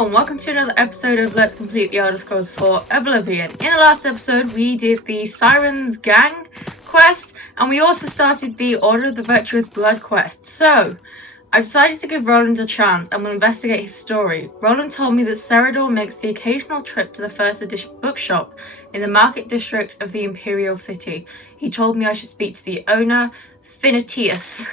everyone, welcome to another episode of Let's Complete the Elder Scrolls 4 Oblivion. In the last episode, we did the Sirens Gang quest, and we also started the Order of the Virtuous Blood quest. So, I decided to give Roland a chance and will investigate his story. Roland told me that Cerador makes the occasional trip to the first edition bookshop in the market district of the Imperial City. He told me I should speak to the owner, Finitius.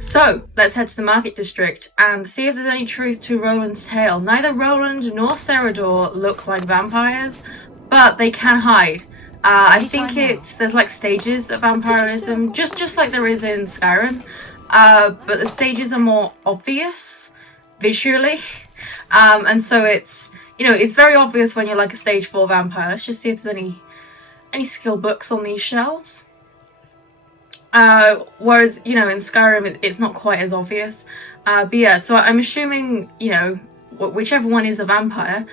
So, let's head to the market district and see if there's any truth to Roland's tale. Neither Roland nor Cerador look like vampires, but they can hide. I think there's like stages of vampirism, just like there is in Skyrim. But the stages are more obvious visually. And so it's very obvious when you're like a stage 4 vampire. Let's just see if there's any skill books on these shelves. Whereas, in Skyrim, it's not quite as obvious. But yeah, so I'm assuming, whichever one is a vampire,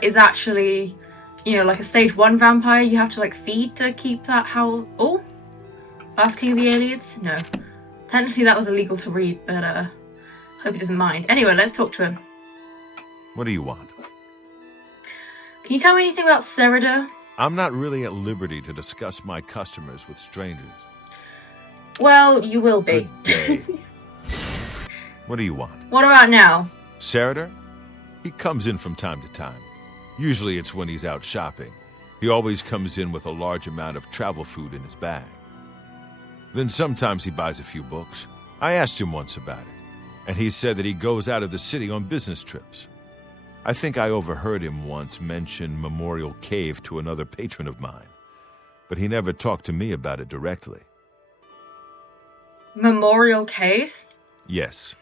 is actually, like a stage 1 vampire. You have to, like, feed to keep that howl. Oh! Last King of the Aliens? No. Technically, that was illegal to read, but, hope he doesn't mind. Anyway, let's talk to him. What do you want? Can you tell me anything about Cerador? I'm not really at liberty to discuss my customers with strangers. Well, you will be. Good day. What do you want? What about now? Cerador? He comes in from time to time. Usually it's when he's out shopping. He always comes in with a large amount of travel food in his bag. Then sometimes he buys a few books. I asked him once about it, and he said that he goes out of the city on business trips. I think I overheard him once mention Memorial Cave to another patron of mine, but he never talked to me about it directly. Memorial Cave? Yes.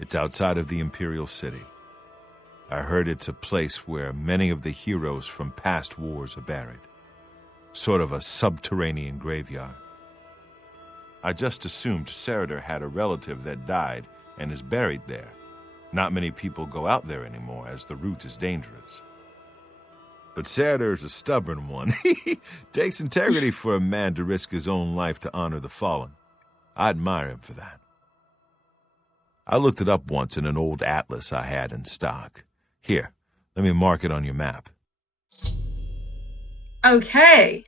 It's outside of the Imperial City. I heard it's a place where many of the heroes from past wars are buried. Sort of a subterranean graveyard. I just assumed Cerador had a relative that died and is buried there. Not many people go out there anymore, as the route is dangerous. But Cerador's a stubborn one. He takes integrity for a man to risk his own life to honor the fallen. I admire him for that. I looked it up once in an old atlas I had in stock. Here, let me mark it on your map. Okay.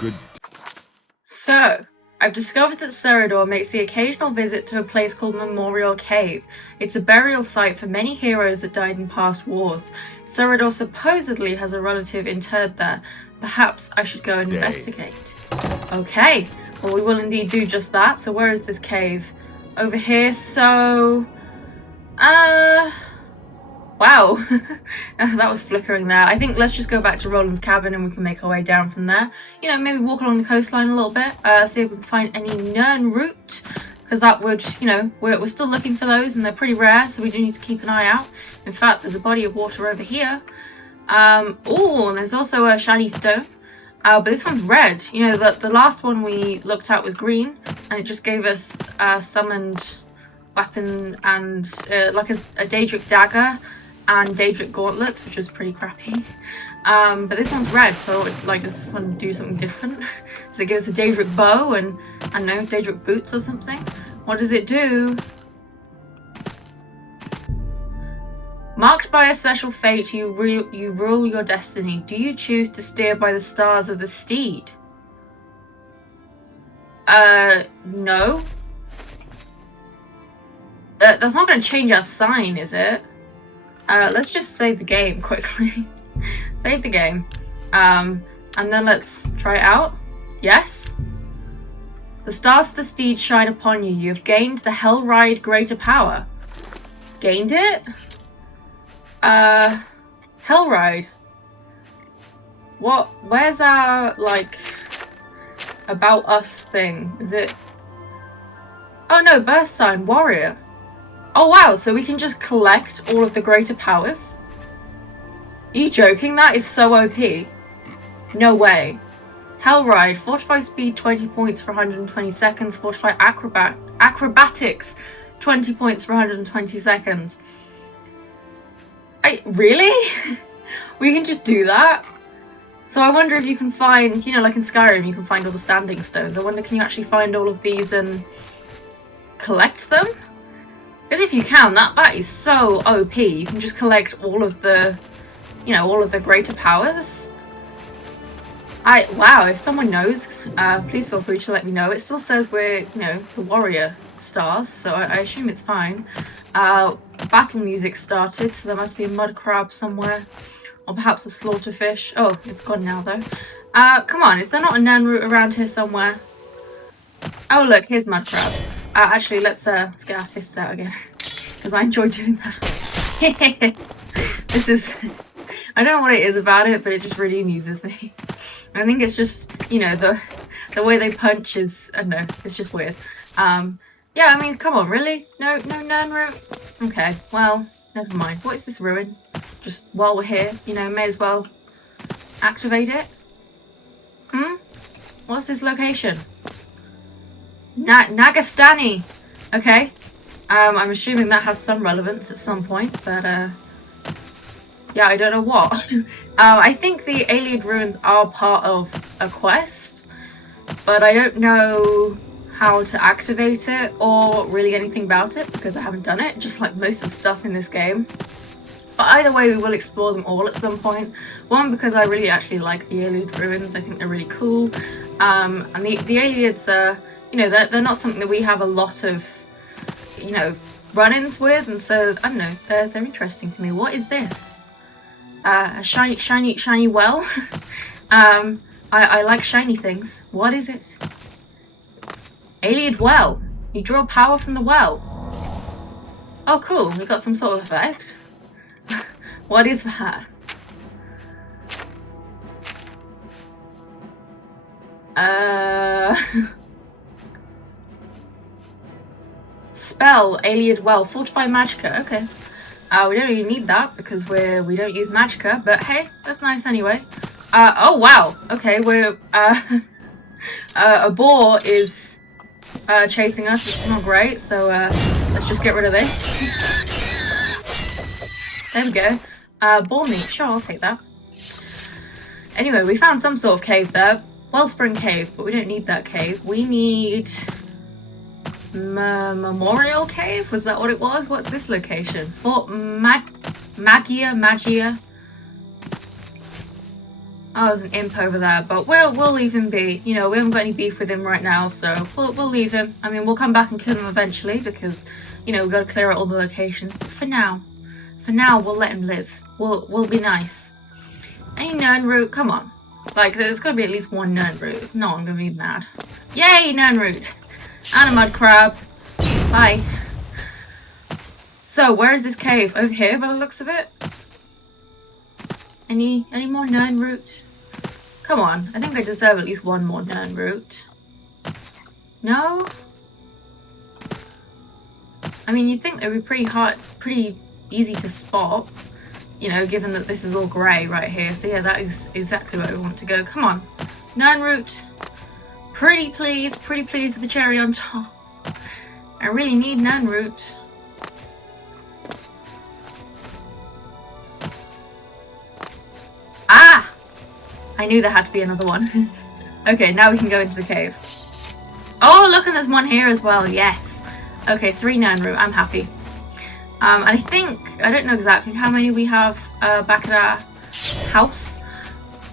Good. So, I've discovered that Cerador makes the occasional visit to a place called Memorial Cave. It's a burial site for many heroes that died in past wars. Cerador supposedly has a relative interred there. Perhaps I should go and investigate. Okay. Well, we will indeed do just that. So where is this cave? Over here, so... Wow. That was flickering there. I think let's just go back to Roland's cabin and we can make our way down from there. Maybe walk along the coastline a little bit. See if we can find any Nern root. Because that would, we're still looking for those and they're pretty rare, so we do need to keep an eye out. In fact, there's a body of water over here. Oh, and there's also a shiny stone. But this one's red. The last one we looked at was green, and it just gave us a summoned weapon and like a Daedric dagger and Daedric gauntlets, which was pretty crappy. But this one's red, so does this one do something different? Does it give us a Daedric bow and, I don't know, Daedric boots or something? What does it do? Marked by a special fate, you rule your destiny. Do you choose to steer by the stars of the steed? No. That's not going to change our sign, is it? Let's just save the game quickly. Save the game. And then let's try it out. Yes. The stars of the steed shine upon you. You have gained the Hellride Greater Power. Gained it? Hellride. What? Where's our, about us thing? Is it? Oh no, birth sign, warrior. Oh wow, so we can just collect all of the greater powers? Are you joking? That is so OP. No way. Hellride, fortify speed 20 points for 120 seconds, fortify acrobatics 20 points for 120 seconds. Really? We can just do that? So I wonder if you can find, like in Skyrim, you can find all the standing stones. I wonder, can you actually find all of these and collect them? Because if you can, that is so OP. You can just collect all of the, you know, all of the greater powers. Wow, if someone knows, please feel free to let me know. It still says we're, you know, the warrior stars, so I assume it's fine. Battle music started, so there must be a mud crab somewhere. Or perhaps a slaughterfish. Oh, it's gone now though. Come on, is there not a nan root around here somewhere? Oh look, here's mud crabs. Actually, let's get our fists out again. Because I enjoy doing that. This is... I don't know what it is about it, but it just really amuses me. I think it's just, you know, the way they punch is... I don't know, it's just weird. Yeah, I mean, come on, really? No nan root? Okay, well, never mind. What is this ruin? Just while we're here, you know, may as well activate it. What's this location? Nagastani. Okay. I'm assuming that has some relevance at some point, but yeah, I don't know what. I think the alien ruins are part of a quest, but I don't know how to activate it or really anything about it because I haven't done it, just like most of the stuff in this game. But either way, we will explore them all at some point. One, because I really actually like the alien ruins. I think they're really cool. And the aliens are, you know, they're not something that we have a lot of, you know, run-ins with, and so I don't know, they're interesting to me. What is this? A shiny well. I like shiny things. What is it? Alien well. You draw power from the well. Oh, cool. We got some sort of effect. What is that? Spell, Alien Well, Fortify Magicka, okay. We don't really need that because we don't use Magicka, but hey, that's nice anyway. Oh wow, okay, we're, a boar is, chasing us, which is not great, so, let's just get rid of this. There we go. Boar meat, sure, I'll take that. Anyway, we found some sort of cave there. Wellspring Cave, but we don't need that cave. We need... Memorial Cave? Was that what it was? What's this location? Fort Magia? Oh, there's an imp over there, but we'll leave him be. You know, we haven't got any beef with him right now, so we'll leave him. I mean, we'll come back and kill him eventually because, you know, we've got to clear out all the locations. But for now, we'll let him live. We'll be nice. Any Nern root? Come on. Like, there's got to be at least one Nern root. If not, I'm going to be mad. Yay, Nern root! And a mud crab. Bye. So, where is this cave? Over here by the looks of it? Any more Nern root? Come on, I think I deserve at least one more Nern root. No? I mean, you'd think they would be pretty easy to spot. You know, given that this is all grey right here. So yeah, that is exactly where we want to go. Come on. Nern root. Pretty please with the cherry on top. I really need Nern root. Ah! I knew there had to be another one. Okay, now we can go into the cave. Oh, look, and there's one here as well. Yes. Okay, 3 Nern root. I'm happy. And I think, I don't know exactly how many we have back at our house,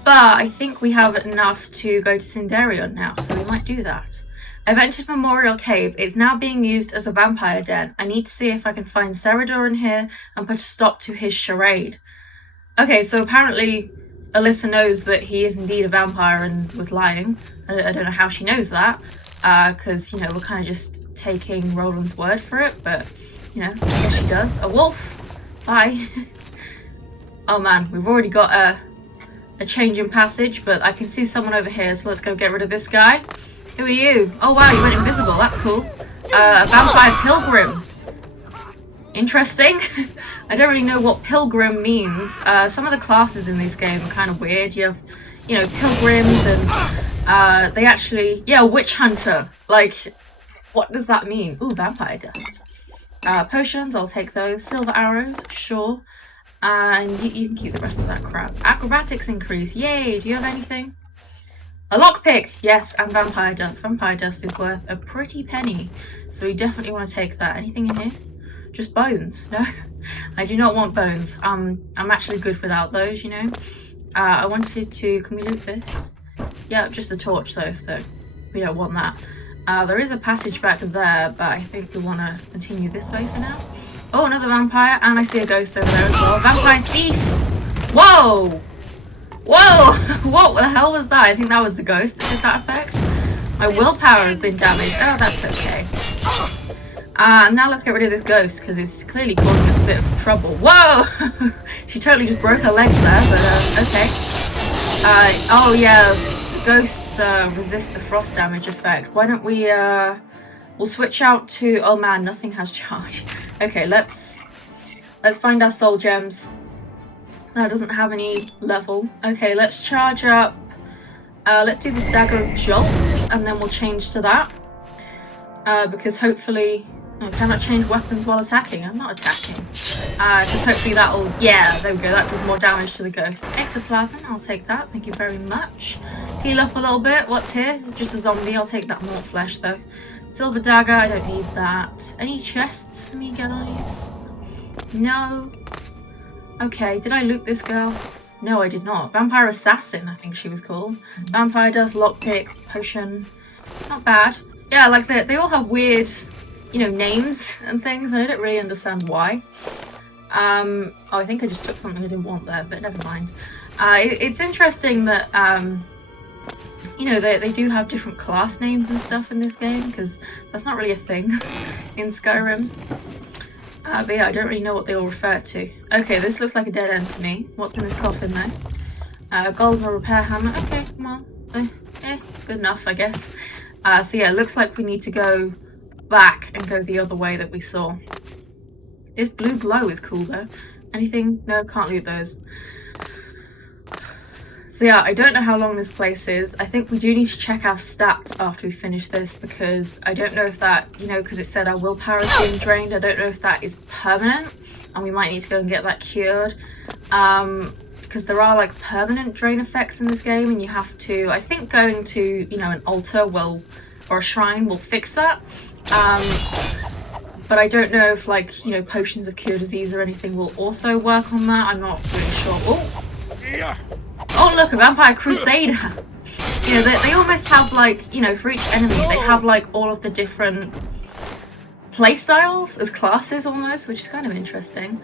but I think we have enough to go to Cinderella now, so we might do that. I've entered Memorial Cave. It's now being used as a vampire den. I need to see if I can find Cerador in here and put a stop to his charade. Okay, so apparently Alyssa knows that he is indeed a vampire and was lying. I don't know how she knows that, because, you know, we're kind of just taking Roland's word for it, but... You know, I guess she does. A wolf! Bye. Oh man, we've already got a change in passage, but I can see someone over here, so let's go get rid of this guy. Who are you? Oh wow, you went invisible, that's cool. A vampire pilgrim. Interesting. I don't really know what pilgrim means. Some of the classes in this game are kind of weird. You have, you know, pilgrims and they actually... Yeah, witch hunter. Like, what does that mean? Ooh, vampire dust. Potions, I'll take those. Silver arrows, sure. And you can keep the rest of that crap. Acrobatics increase, yay! Do you have anything? A lockpick, yes, and vampire dust. Vampire dust is worth a pretty penny, so we definitely want to take that. Anything in here? Just bones. No, I do not want bones. I'm actually good without those, you know. I wanted to, can we loot this? Yeah, just a torch though, so we don't want that. There is a passage back there, but I think we want to continue this way for now. Oh, another vampire, and I see a ghost over there as well. Vampire thief! Whoa! Whoa! What the hell was that? I think that was the ghost that did that effect. My willpower has been damaged. Oh, that's okay. Now let's get rid of this ghost, because it's clearly causing us a bit of trouble. Whoa! She totally just broke her legs there, but okay. Oh yeah, the ghosts resist the frost damage effect. Why don't we, we'll switch out to, oh man, nothing has charge. Okay, let's find our soul gems. That doesn't have any level. Okay, let's charge up. Let's do the dagger of jolt, and then we'll change to that. Because hopefully, I cannot change weapons while attacking. I'm not attacking. Because hopefully that'll, yeah, there we go. That does more damage to the ghost. Ectoplasm, I'll take that. Thank you very much. Heal up a little bit. What's here? Just a zombie. I'll take that more flesh though. Silver dagger, I don't need that. Any chests for me, guys? No. Okay, did I loot this girl? No, I did not. Vampire Assassin, I think she was called. Vampire does lockpick, potion. Not bad. Yeah, like they all have weird, you know, names and things, and I don't really understand why. Oh, I think I just took something I didn't want there, but never mind. It's interesting that, you know, they do have different class names and stuff in this game, because that's not really a thing in Skyrim. But yeah, I don't really know what they all refer to. Okay, this looks like a dead end to me. What's in this coffin though? Golden repair hammer. Okay, well, good enough, I guess. So yeah, it looks like we need to go back and go the other way that we saw. This blue glow is cool though. Anything? No, can't loot those. So yeah, I don't know how long this place is. I think we do need to check our stats after we finish this, because I don't know if that, you know, because it said our willpower is being drained, I don't know if that is permanent, and we might need to go and get that cured. Because there are like permanent drain effects in this game, and you have to, I think going to, you know, an altar will, or a shrine will fix that. But I don't know if like, you know, potions of cure disease or anything will also work on that. I'm not really sure. Oh look, a vampire crusader. You know, they almost have like, you know, for each enemy they have like all of the different playstyles as classes almost, which is kind of interesting.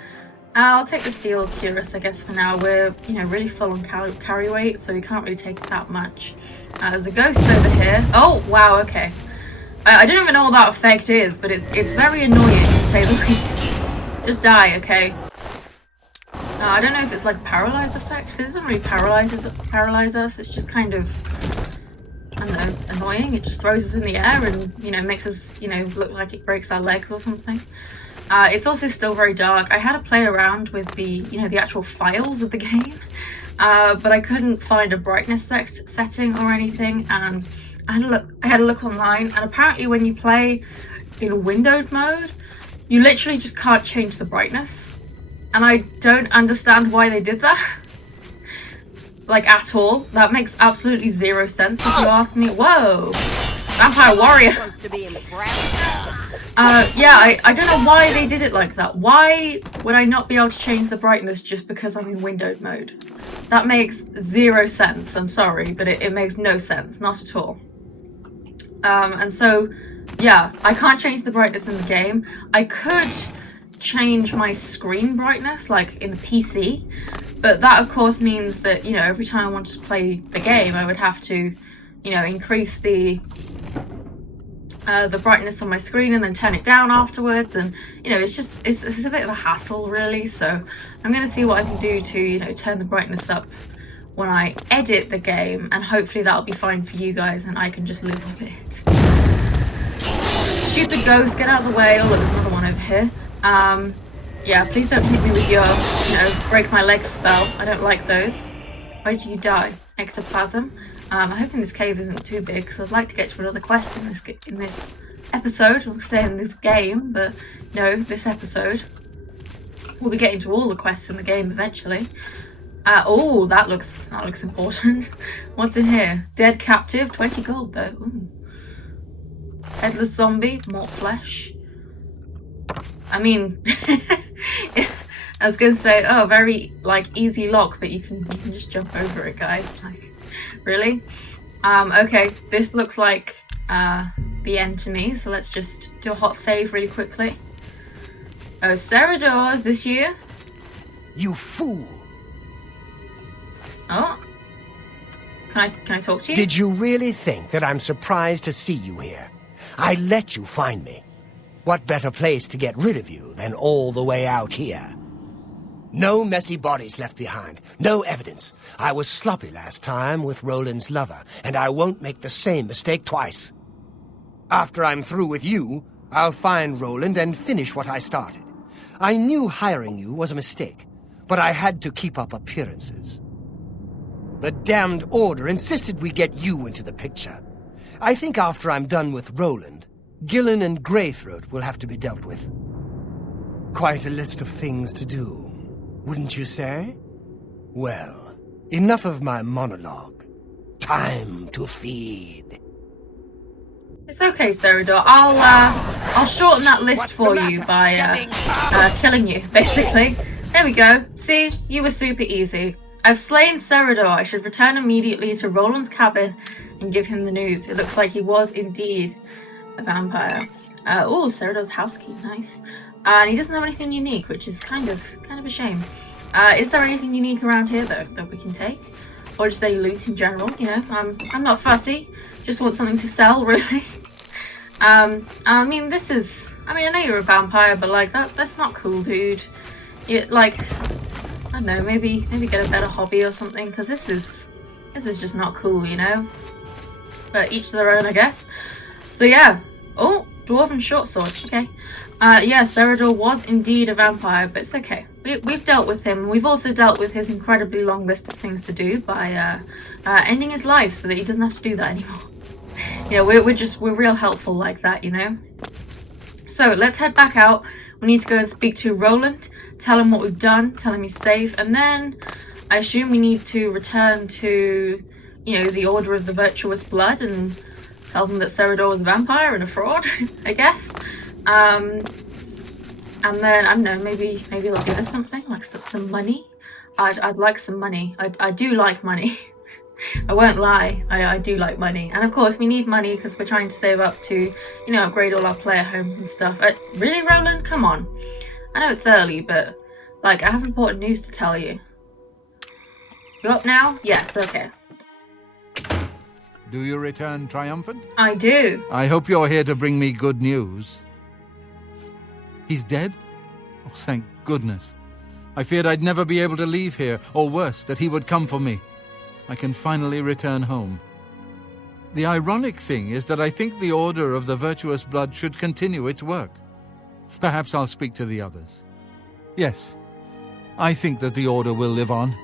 I'll take the steel cuirass, I guess, for now. We're, you know, really full on carry weight, so we can't really take that much. There's a ghost over here. Oh wow, okay. I don't even know what that effect is, but it's very annoying to say the least. Just die, okay? I don't know if it's like a paralyze effect. It doesn't really paralyze us. It's just kind of, I don't know, annoying. It just throws us in the air and, you know, makes us, you know, look like it breaks our legs or something. It's also still very dark. I had to play around with the, you know, the actual files of the game, but I couldn't find a brightness setting or anything, and I had to look online, and apparently when you play in windowed mode, you literally just can't change the brightness. And I don't understand why they did that. Like, at all. That makes absolutely zero sense if you ask me. Whoa! Vampire warrior! Yeah, I don't know why they did it like that. Why would I not be able to change the brightness just because I'm in windowed mode? That makes zero sense. I'm sorry, but it makes no sense. Not at all. And so, yeah, I can't change the brightness in the game. I could change my screen brightness, like in the PC, but that of course means that, you know, every time I wanted to play the game, I would have to, you know, increase the brightness on my screen and then turn it down afterwards, and you know, it's a bit of a hassle really. So I'm gonna see what I can do to, you know, turn the brightness up when I edit the game, and hopefully that'll be fine for you guys and I can just live with it. Stupid ghost, get out of the way. Oh look, there's another one over here. Yeah, please don't hit me with your, you know, break my legs spell. I don't like those. Why did you die? Ectoplasm. I'm hoping this cave isn't too big, because I'd like to get to another quest in this episode. I was say in this game, but no, this episode. We'll be getting to all the quests in the game eventually. Oh, that looks important. What's in here? Dead captive, 20 gold though. Ooh. Headless zombie, more flesh. I mean, I was gonna say, oh, very like easy lock, but you can just jump over it, guys. Like, really? Okay, this looks like the end to me. So let's just do a hot save really quickly. Oh, Ceridor, is this you? You fool! Oh, can I talk to you? Did you really think that I'm surprised to see you here? I let you find me. What better place to get rid of you than all the way out here? No messy bodies left behind. No evidence. I was sloppy last time with Roland's lover, and I won't make the same mistake twice. After I'm through with you, I'll find Roland and finish what I started. I knew hiring you was a mistake, but I had to keep up appearances. The damned Order insisted we get you into the picture. I think after I'm done with Roland, Gillen and Greythroat will have to be dealt with. Quite a list of things to do, wouldn't you say? Well, enough of my monologue. Time to feed. It's okay, Ceridor. I'll shorten that list for you by killing you, basically. There we go. See, you were super easy. I've slain Ceridor. I should return immediately to Roland's cabin and give him the news. It looks like he was indeed a vampire. Oh, Ceridor's house key, nice. And he doesn't have anything unique, which is kind of a shame. Is there anything unique around here though that we can take, or just any loot in general? You know, I'm not fussy. Just want something to sell, really. I mean, this is. I mean, I know you're a vampire, but like that's not cool, dude. You like. I don't know, maybe get a better hobby or something, because this is just not cool, you know? But each to their own, I guess. So yeah. Oh, Dwarven short sword, okay. Yeah, Ceridor was indeed a vampire, but it's okay. We've dealt with him. We've also dealt with his incredibly long list of things to do by ending his life so that he doesn't have to do that anymore. You know, we're real helpful like that, you know? So let's head back out. We need to go and speak to Roland. Tell him what we've done, tell him he's safe, and then I assume we need to return to, you know, the Order of the Virtuous Blood and tell them that Ceridor was a vampire and a fraud, I guess. And then, I don't know, maybe they'll give us something, like some money. I'd like some money. I do like money. I won't lie, I do like money. And of course, we need money because we're trying to save up to, you know, upgrade all our player homes and stuff. Really, Roland? Come on. I know it's early, but, like, I have important news to tell you. You up now? Yes, okay. Do you return triumphant? I do. I hope you're here to bring me good news. He's dead? Oh, thank goodness. I feared I'd never be able to leave here, or worse, that he would come for me. I can finally return home. The ironic thing is that I think the Order of the Virtuous Blood should continue its work. Perhaps I'll speak to the others. Yes, I think that the Order will live on.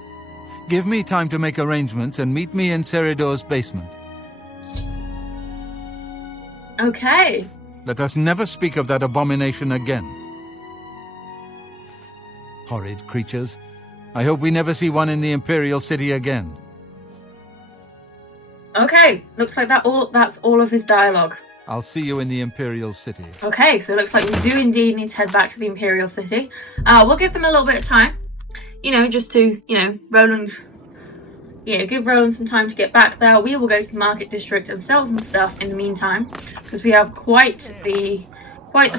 Give me time to make arrangements and meet me in Ceridor's basement. Okay. Let us never speak of that abomination again. Horrid creatures. I hope we never see one in the Imperial City again. Okay, looks like that's all of his dialogue. I'll see you in the Imperial City. Okay, so it looks like we do indeed need to head back to the Imperial City. We'll give them a little bit of time, you know, just to, you know, give Roland some time to get back there. We will go to the Market District and sell some stuff in the meantime, because we have quite the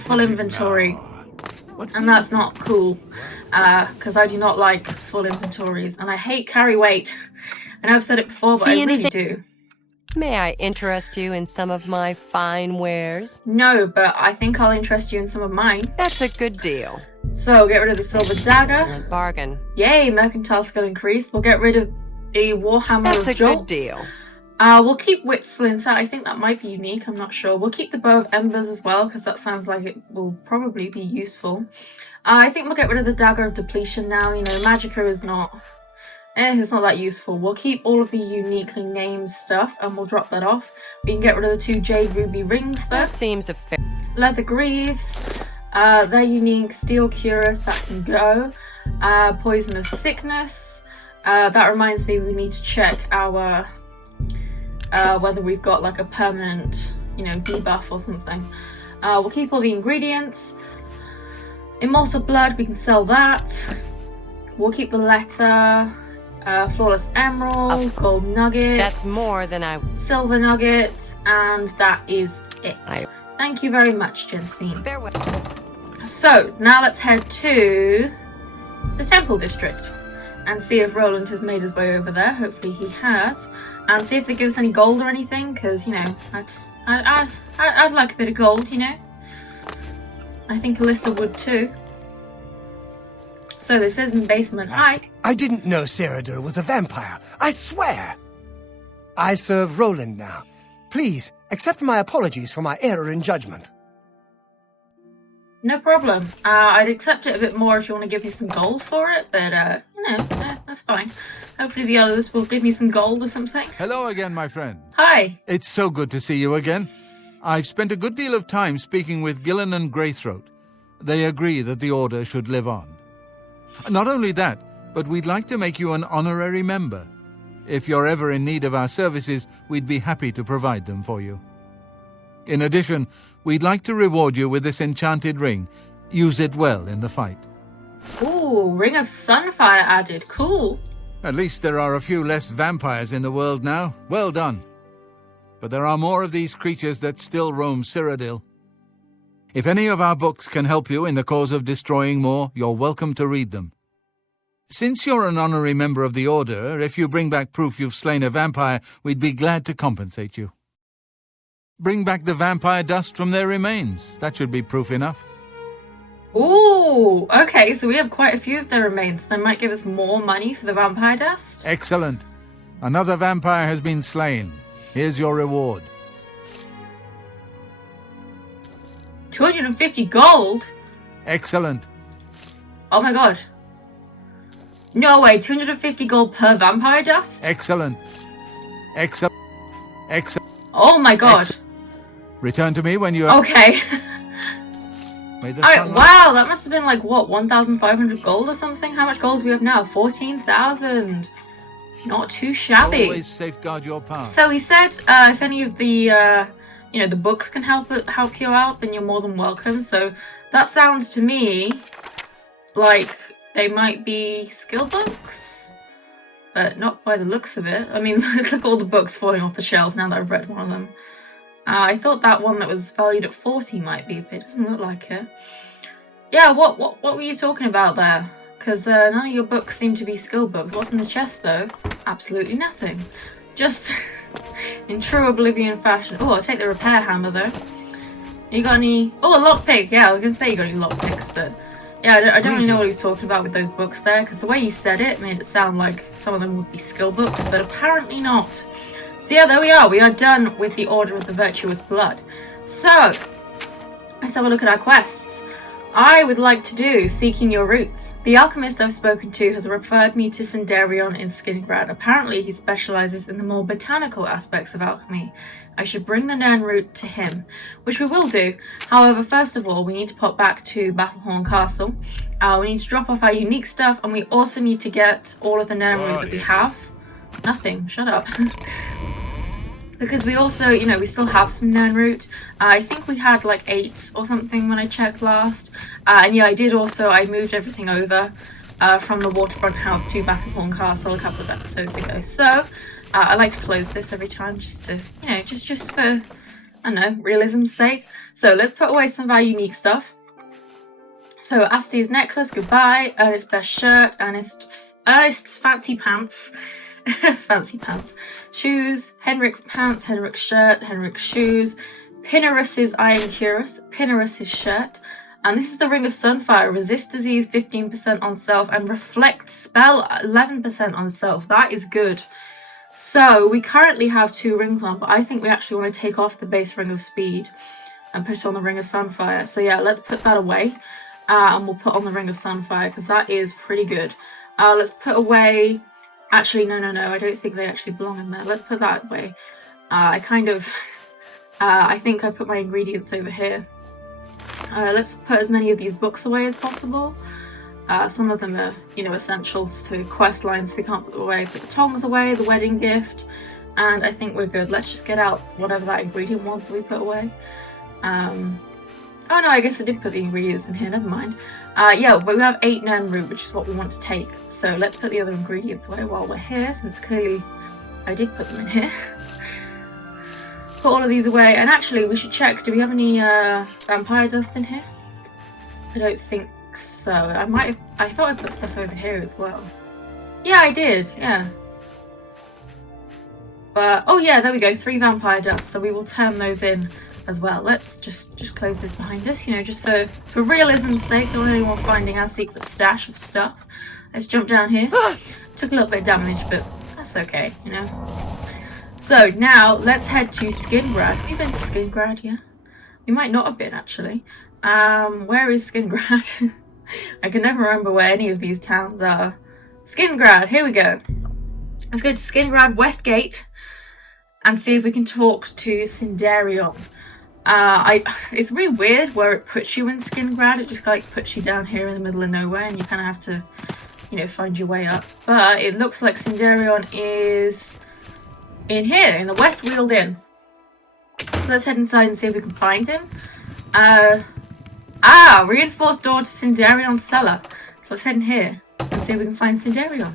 full inventory, and that's not cool, because I do not like full inventories, and I hate carry weight. I know I've said it before, but I really do. May I interest you in some of my fine wares? No, but I think I'll interest you in some of mine. That's a good deal. So, get rid of the silver dagger. Excellent bargain. Yay, mercantile skill increased. We'll get rid of the warhammer That's of a jolts. good deal. We'll keep wit splinter. I think that might be unique. I'm not sure. We'll keep the bow of embers as well, because that sounds like it will probably be useful. I think we'll get rid of the dagger of depletion now. You know, magicka is not... it's not that useful. We'll keep all of the uniquely named stuff and we'll drop that off. We can get rid of the 2 jade ruby rings though. That seems a fair... Leather greaves. They're unique. Steel cuirass, that can go. Poison of sickness. That reminds me we need to check our... whether we've got like a permanent, you know, debuff or something. We'll keep all the ingredients. Immortal Blood, we can sell that. We'll keep the letter. Flawless Emerald, Gold Nugget. That's more than I... Silver Nugget, and that is it. Thank you very much, Jensine. Farewell. So, now let's head to the Temple District and see if Roland has made his way over there. Hopefully he has. And see if they give us any gold or anything, because, you know, I'd like a bit of gold, you know. I think Alyssa would too. So they said in the basement. Hi. I didn't know Cyrodiil was a vampire. I swear. I serve Roland now. Please, accept my apologies for my error in judgment. No problem. I'd accept it a bit more if you want to give me some gold for it, but, you know, that's fine. Hopefully the others will give me some gold or something. Hello again, my friend. Hi. It's so good to see you again. I've spent a good deal of time speaking with Gillen and Greythroat. They agree that the Order should live on. Not only that, but we'd like to make you an honorary member. If you're ever in need of our services, we'd be happy to provide them for you. In addition, we'd like to reward you with this enchanted ring. Use it well in the fight. Ooh, Ring of Sunfire added. Cool. At least there are a few less vampires in the world now. Well done. But there are more of these creatures that still roam Cyrodiil. If any of our books can help you in the cause of destroying more, you're welcome to read them. Since you're an honorary member of the Order, if you bring back proof you've slain a vampire, we'd be glad to compensate you. Bring back the vampire dust from their remains. That should be proof enough. Ooh, okay, so we have quite a few of their remains. They might give us more money for the vampire dust. Excellent. Another vampire has been slain. Here's your reward. 250 gold? Excellent. Oh my god. No way, 250 gold per vampire dust? Excellent. Excellent. Excellent. Oh my god. Return to me when you are... Okay. Alright, wow, that must have been like, what, 1,500 gold or something? How much gold do we have now? 14,000. Not too shabby. Always safeguard your path. So he said, if any of the, you know, the books can help you out, then you're more than welcome. So that sounds to me like they might be skill books, but not by the looks of it. I mean, look at all the books falling off the shelf now that I've read one of them. I thought that one that was valued at 40 might be, but it doesn't look like it. Yeah, what were you talking about there? Because none of your books seem to be skill books. What's in the chest, though? Absolutely nothing. Just in true Oblivion fashion. Oh, I'll take the repair hammer, though. You got any... Oh, a lockpick. Yeah, I was going to say you got any lockpicks, but... Yeah, I don't really know what he was talking about with those books there, because the way you said it made it sound like some of them would be skill books, but apparently not. So yeah, there we are. We are done with the Order of the Virtuous Blood. So, let's have a look at our quests. I would like to do Seeking Your Roots. The alchemist I've spoken to has referred me to Cinderella in Skingrad. Apparently he specialises in the more botanical aspects of alchemy. I should bring the Nern root to him, which we will do. However, first of all, we need to pop back to Battlehorn Castle. We need to drop off our unique stuff, and we also need to get all of the Nern root that we have. Nothing, shut up. Because we also, you know, we still have some Nern root. I think we had like 8 or something when I checked last. And yeah, I moved everything over from the waterfront house to Battlehorn Castle a couple of episodes ago. So, I like to close this every time just to, you know, just for, I don't know, realism's sake. So let's put away some of our unique stuff. So Asti's necklace, goodbye. Ernest's best shirt, Ernest's fancy pants. Fancy pants. Shoes, Henrik's pants, Henrik's shirt, Henrik's shoes, Pinarus's iron cuirass, Pinarus's shirt. And this is the Ring of Sunfire. Resist disease 15% on self and reflect spell 11% on self. That is good. So we currently have 2 rings on, but I think we actually want to take off the base Ring of Speed and put on the Ring of Sunfire. So yeah, let's put that away. And we'll put on the Ring of Sunfire because that is pretty good. Let's put away... Actually, no, I don't think they actually belong in there. Let's put that away. I think I put my ingredients over here. Let's put as many of these books away as possible. Some of them are, you know, essentials to quest lines, so we can't put them away. Put the tongs away, the wedding gift, and I think we're good. Let's just get out whatever that ingredient was that we put away. Oh no, I guess I did put the ingredients in here, never mind. Yeah, but we have 8 nern root, which is what we want to take. So let's put the other ingredients away while we're here, since clearly I did put them in here. Put all of these away, and actually we should check, do we have any vampire dust in here? I don't think so. I thought I put stuff over here as well. Yeah, I did, yeah. But, oh yeah, there we go, 3 vampire dust, so we will turn those in as well. Let's just close this behind us, you know, just for realism's sake, not anyone finding our secret stash of stuff. Let's jump down here. Took a little bit of damage, but that's okay, you know. So now let's head to Skingrad. Have you been to Skingrad yet? We might not have been, actually. Where is Skingrad? I can never remember where any of these towns are. Skingrad, here we go. Let's go to Skingrad Westgate and see if we can talk to Cinderion. It's really weird where it puts you in Skingrad. It just like puts you down here in the middle of nowhere, and you kind of have to, you know, find your way up. But it looks like Cinderion is in here, in the Westweald Inn. So let's head inside and see if we can find him. Reinforced door to Cinderion's cellar. So let's head in here and see if we can find Cinderion.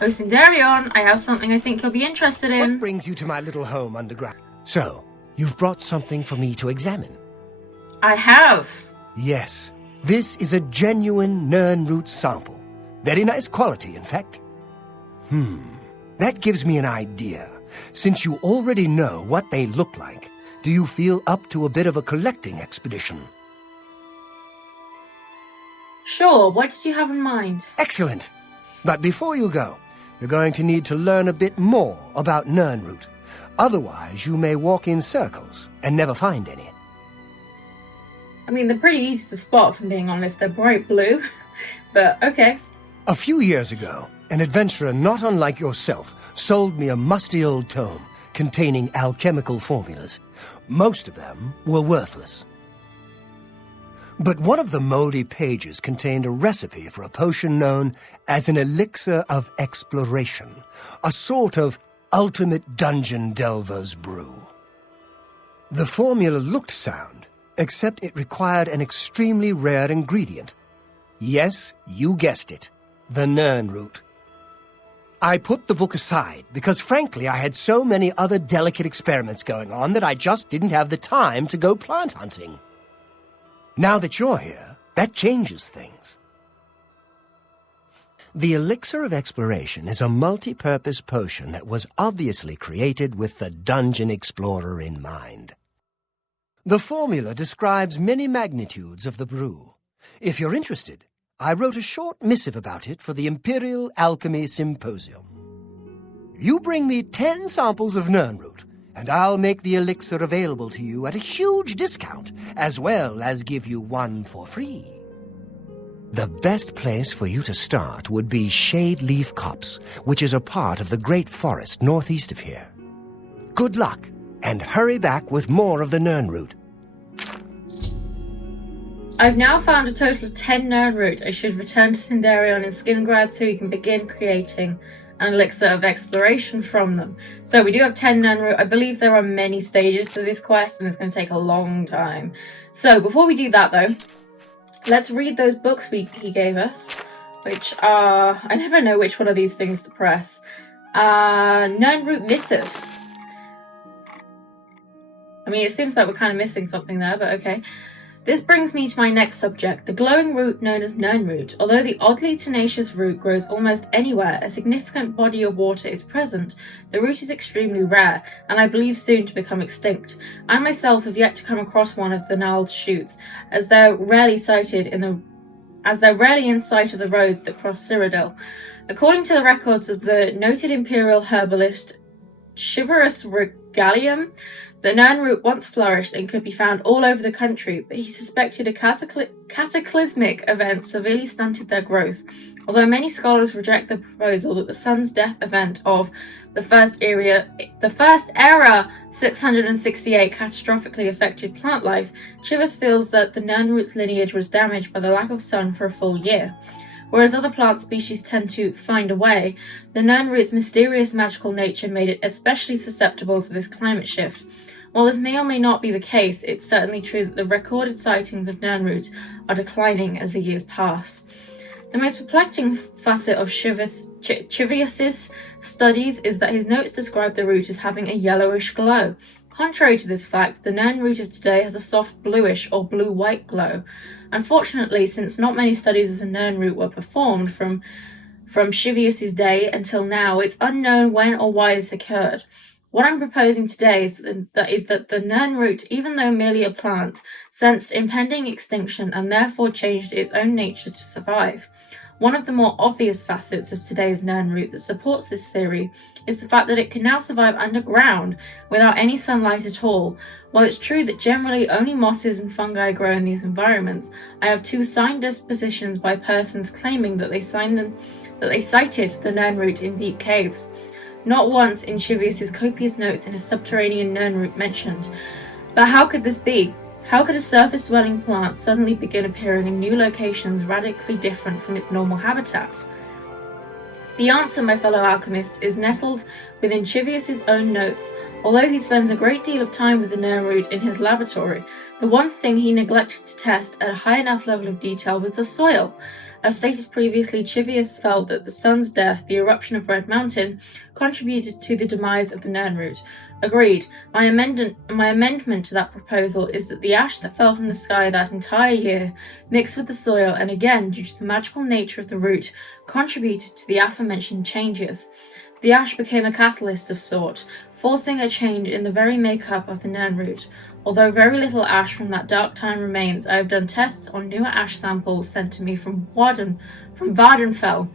Oh, Cinderion, I have something I think you'll be interested in. What brings you to my little home underground? So, you've brought something for me to examine? I have. Yes. This is a genuine nern root sample. Very nice quality, in fact. That gives me an idea. Since you already know what they look like, do you feel up to a bit of a collecting expedition? Sure, what did you have in mind? Excellent. But before you go, you're going to need to learn a bit more about nernroot. Otherwise, you may walk in circles and never find any. I mean, they're pretty easy to spot, if I'm being honest. They're bright blue, but okay. A few years ago, an adventurer not unlike yourself sold me a musty old tome containing alchemical formulas. Most of them were worthless. But one of the moldy pages contained a recipe for a potion known as an Elixir of Exploration, a sort of ultimate dungeon delver's brew. The formula looked sound, except it required an extremely rare ingredient. Yes, you guessed it, the nernroot. I put the book aside because, frankly, I had so many other delicate experiments going on that I just didn't have the time to go plant hunting. Now that you're here, that changes things. The Elixir of Exploration is a multi-purpose potion that was obviously created with the dungeon explorer in mind. The formula describes many magnitudes of the brew. If you're interested, I wrote a short missive about it for the Imperial Alchemy Symposium. You bring me 10 samples of nernroot, and I'll make the elixir available to you at a huge discount, as well as give you one for free. The best place for you to start would be Shade Leaf Copse, which is a part of the Great Forest northeast of here. Good luck, and hurry back with more of the nernroot. I've now found a total of 10 nernroot. I should return to Cinderion in Skingrad so we can begin creating an Elixir of Exploration from them. So we do have 10 nernroot. I believe there are many stages to this quest and it's going to take a long time. So before we do that though, let's read those books he gave us, which are, I never know which one of these things to press. Nernroot Missive. I mean, it seems like we're kind of missing something there, but okay. This brings me to my next subject, the glowing root known as nernroot. Although the oddly tenacious root grows almost anywhere a significant body of water is present, the root is extremely rare, and I believe soon to become extinct. I myself have yet to come across one of the gnarled shoots, as they're rarely in sight of the roads that cross Cyrodiil. According to the records of the noted imperial herbalist Chivalrous Regalium, the nernroot once flourished and could be found all over the country, but he suspected a cataclysmic event severely stunted their growth. Although many scholars reject the proposal that the sun's death event of the first era 668 catastrophically affected plant life, Chivas feels that the nernroot's lineage was damaged by the lack of sun for a full year. Whereas other plant species tend to find a way, the nernroot's mysterious magical nature made it especially susceptible to this climate shift. While this may or may not be the case, it's certainly true that the recorded sightings of Nirnroot are declining as the years pass. The most perplexing facet of Chivius's studies is that his notes describe the root as having a yellowish glow. Contrary to this fact, the Nirnroot of today has a soft bluish or blue-white glow. Unfortunately, since not many studies of the Nirnroot were performed from Chivius's day until now, it's unknown when or why this occurred. What I'm proposing today is that the Nirnroot, even though merely a plant, sensed impending extinction and therefore changed its own nature to survive. One of the more obvious facets of today's Nirnroot that supports this theory is the fact that it can now survive underground without any sunlight at all. While it's true that generally only mosses and fungi grow in these environments, I have two signed dispositions by persons claiming that they cited the Nirnroot in deep caves. Not once in Chivius's copious notes in a subterranean Nirnroot mentioned. But how could this be? How could a surface-dwelling plant suddenly begin appearing in new locations radically different from its normal habitat? The answer, my fellow alchemists, is nestled within Chivius's own notes. Although he spends a great deal of time with the Nirnroot in his laboratory, the one thing he neglected to test at a high enough level of detail was the soil. As stated previously, Chivius felt that the sun's death, the eruption of Red Mountain, contributed to the demise of the Nirnroot. Agreed. My amendment to that proposal is that the ash that fell from the sky that entire year, mixed with the soil, and again, due to the magical nature of the root, contributed to the aforementioned changes. The ash became a catalyst of sort, forcing a change in the very makeup of the Nirnroot. Although very little ash from that dark time remains, I have done tests on newer ash samples sent to me from Vardenfell.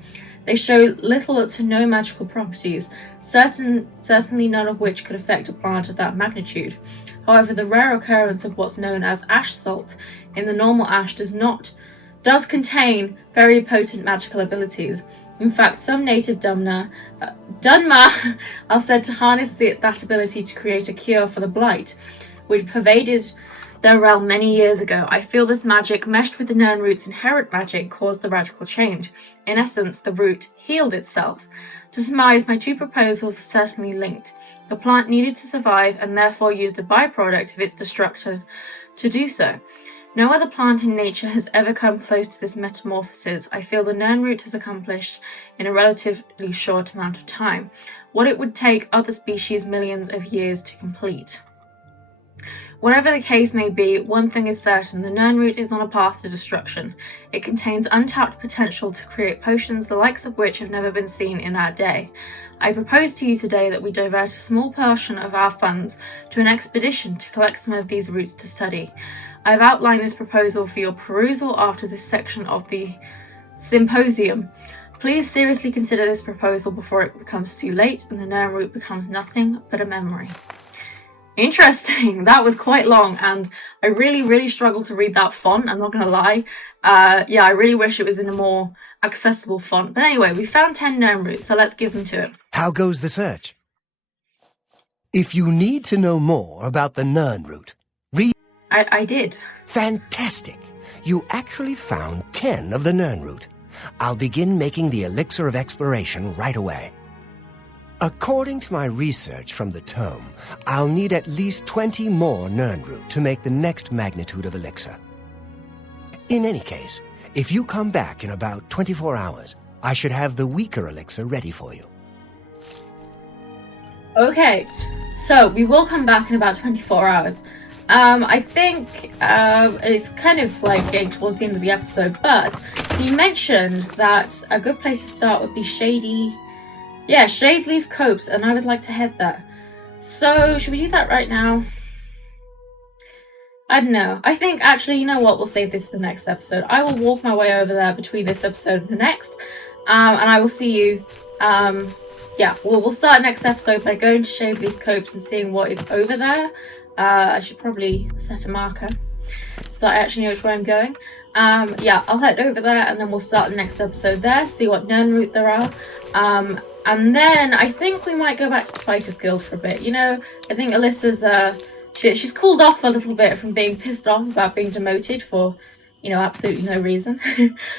They show little to no magical properties, certainly none of which could affect a plant of that magnitude. However, the rare occurrence of what's known as ash salt in the normal ash does contain very potent magical abilities. In fact, some native Dunmer are said to harness that ability to create a cure for the blight, which pervaded their realm many years ago. I feel this magic, meshed with the Nirnroot's inherent magic, caused the radical change. In essence, the root healed itself. To surmise, my two proposals are certainly linked. The plant needed to survive and therefore used a byproduct of its destruction to do so. No other plant in nature has ever come close to this metamorphosis. I feel the Nirnroot has accomplished in a relatively short amount of time what it would take other species millions of years to complete. Whatever the case may be, one thing is certain, the Nirnroot is on a path to destruction. It contains untapped potential to create potions the likes of which have never been seen in our day. I propose to you today that we divert a small portion of our funds to an expedition to collect some of these roots to study. I have outlined this proposal for your perusal after this section of the symposium. Please seriously consider this proposal before it becomes too late and the Nirnroot becomes nothing but a memory. Interesting. That was quite long, and I really struggled to read that font. I'm not going to lie. I really wish it was in a more accessible font. But anyway, we found 10 Nirnroots, so let's give them to it. How goes the search? If you need to know more about the Nirnroot, read... I did. Fantastic. You actually found 10 of the Nirnroot. I'll begin making the Elixir of Exploration right away. According to my research from the tome, I'll need at least 20 more Nirnroot to make the next magnitude of elixir. In any case, if you come back in about 24 hours, I should have the weaker elixir ready for you. Okay, so we will come back in about 24 hours. I think it's kind of like getting towards the end of the episode, but he mentioned that a good place to start would be Shade Leaf Copse, and I would like to head there. So, should we do that right now? I don't know. I think, actually, you know what? We'll save this for the next episode. I will walk my way over there between this episode and the next. And I will see you... we'll start next episode by going to Shade Leaf Copse and seeing what is over there. I should probably set a marker so that I actually know which way I'm going. I'll head over there and then we'll start the next episode there, see what Nirnroot there are. And then I think we might go back to the Fighters Guild for a bit. You know, I think Alyssa's, she's cooled off a little bit from being pissed off about being demoted for, absolutely no reason.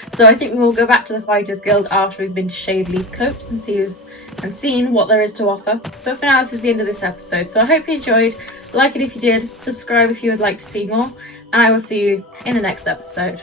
So I think we'll go back to the Fighters Guild after we've been to Shade Leaf Copse and seen what there is to offer. But for now, this is the end of this episode. So I hope you enjoyed. Like it if you did, subscribe if you would like to see more, and I will see you in the next episode.